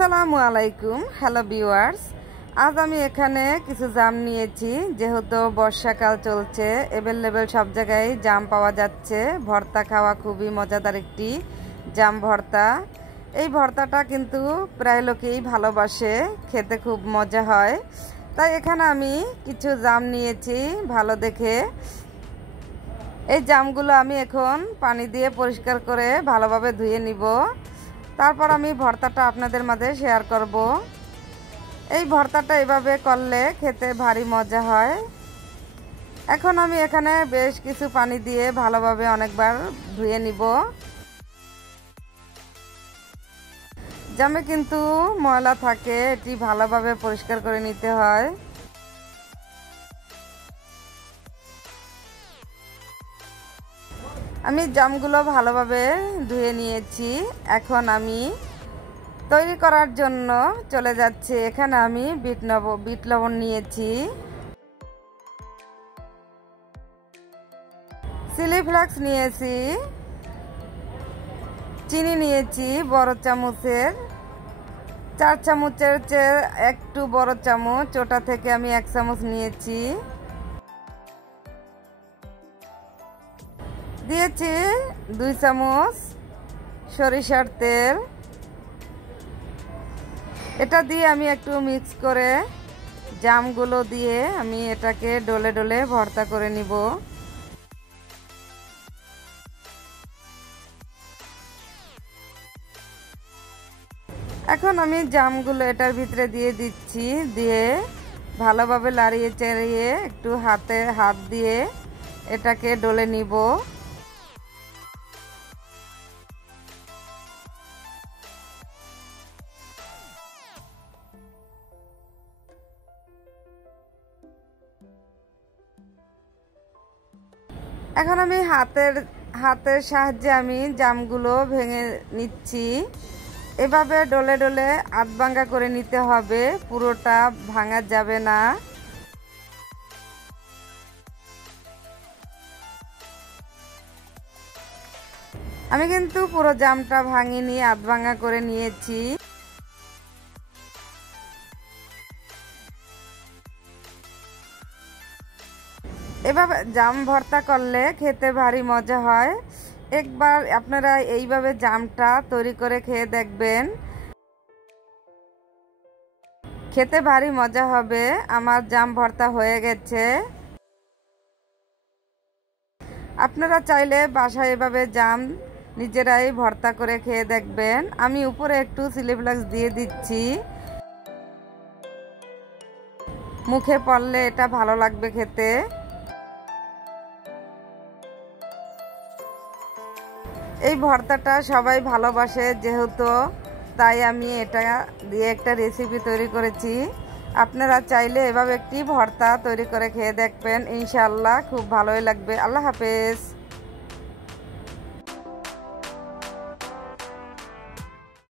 আসসালামু আলাইকুম। Hello viewers, আজ আমি এখানে কিছু জাম নিয়েছি। যেহেতু বর্ষাকাল চলছে, অ্যাভেলেবেল সব জায়গায় জাম পাওয়া যাচ্ছে। ভর্তা খাওয়া খুবই মজাদার একটি জাম ভর্তা। এই ভর্তাটা কিন্তু প্রায় লোকেই ভালোবাসে, খেতে খুব মজা হয়। তাই এখানে আমি কিছু জাম নিয়েছি ভালো দেখে। এই জামগুলো আমি এখন পানি দিয়ে পরিষ্কার করে ভালোভাবে ধুয়ে নিব। তারপর আমি ভর্তাটা আপনাদের মাঝে শেয়ার করব। এই ভর্তাটা এভাবে করলে খেতে ভারী মজা হয়। এখন আমি এখানে বেশ কিছু পানি দিয়ে ভালোভাবে অনেকবার ধুয়ে নিব। জামে কিন্তু ময়লা থাকে, এটি ভালোভাবে পরিষ্কার করে নিতে হয়। আমি জামগুলো ভালোভাবে ধুয়ে নিয়েছি। এখন আমি তৈরি করার জন্য চলে যাচ্ছি। এখানে আমি বিট লবণ নিয়েছি, চিলি ফ্লেক্স নিয়েছি, চিনি নিয়েছি বড় চামচের 4 চামচের চেয়ে একটু বড় চামচ, ওটা থেকে আমি 1 চামচ নিয়েছি। দিয়েছি 2 চামচ সরিষার তেল। এটা দিয়ে আমি একটু মিক্স করে জামগুলো দিয়ে আমি এটাকে ডলে ডলে ভর্তা করে নিব। এখন আমি জামগুলো এটার ভিতরে দিয়ে দিচ্ছি, দিয়ে ভালোভাবে লাড়িয়ে চাড়িয়ে একটু হাত দিয়ে এটাকে ডলে নিব। এখন আমি হাতের সাহায্যে আমি জামগুলো ভেঙে নিচ্ছি। এভাবে ডলে ডলে আধ ভাঙা করে নিতে হবে, পুরোটা ভাঙা যাবে না। আমি কিন্তু পুরো জামটা ভাঙিনি, আধ ভাঙা করে নিয়েছি। এভাবে জাম ভর্তা করলে খেতে ভারী মজা হয়। একবার আপনারা এইভাবে জামটা তৈরি করে খেয়ে দেখবেন, খেতে ভারী মজা হবে। আমার জাম ভর্তা হয়ে গেছে। আপনারা চাইলে বাসায় এভাবে জাম নিজেরাই ভর্তা করে খেয়ে দেখবেন। আমি উপরে একটু চিলি ফ্লেক্স দিয়ে দিচ্ছি, মুখে পড়লে এটা ভালো লাগবে খেতে। এই ভর্তাটা সবাই ভালোবাসে যেহেতু, তাই আমি এটা দিয়ে একটা রেসিপি তৈরি করেছি। আপনারা চাইলে এভাবে একটি ভর্তা তৈরি করে খেয়ে দেখবেন, ইনশাআল্লাহ খুব ভালোই লাগবে। আল্লাহ হাফেজ।